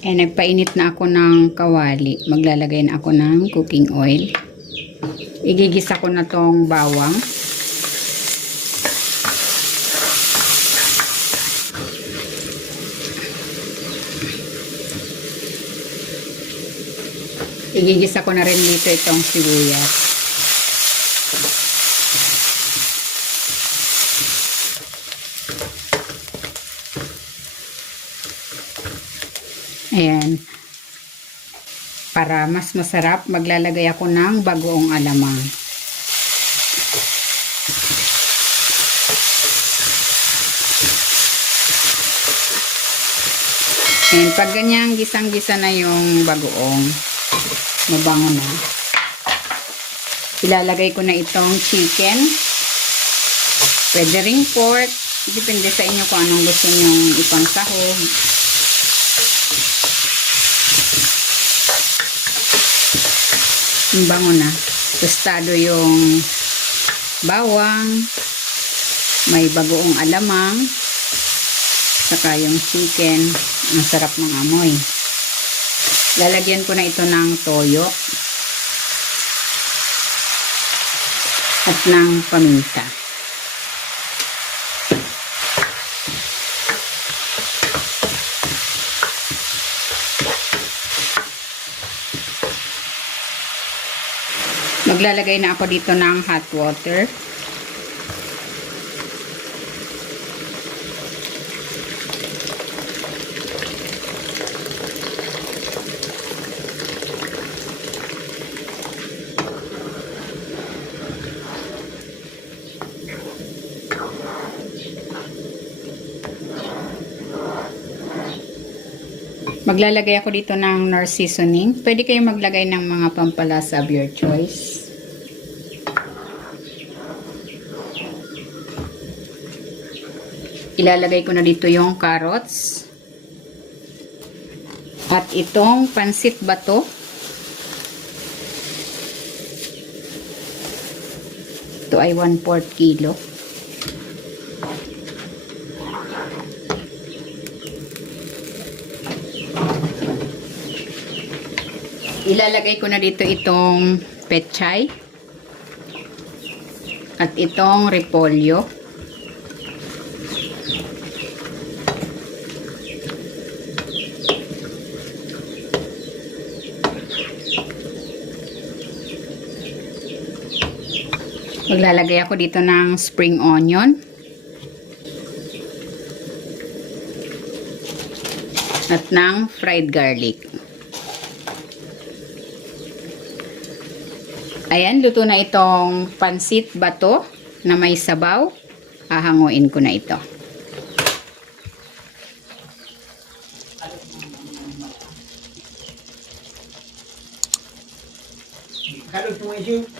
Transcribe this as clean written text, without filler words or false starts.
Nagpainit na ako ng kawali. Maglalagay na ako ng cooking oil. Igigisa ko na tong bawang. Igigisa ko na rin dito itong sibuyas. Ayan. Para mas masarap, maglalagay ako ng bagoong alamang. Ayan. Pag ganyang gisang-gisa na yung bagoong, mabango na. Ilalagay ko na itong chicken. Pwede ring pork. Depende sa inyo kung anong gusto nyong ipangsaho. Bango na. Tostado yung bawang. May bagoong alamang. Saka yung chicken. Ang sarap ng amoy. Lalagyan ko na ito ng toyo. At ng paminta. Maglalagay na ako dito ng hot water. Maglalagay ako dito ng Knorr seasoning. Pwede kayong maglagay ng mga pampalasa of your choice. Ilalagay ko na dito yung carrots. At itong pansit bato. Ito ay 1/4 kilo. Ilalagay ko na dito itong pechay at itong repolyo. Maglalagay ako dito ng spring onion at ng fried garlic. Ayan, luto na itong pansit bato na may sabaw. Hahanguin ko na ito. Kalot mo ito.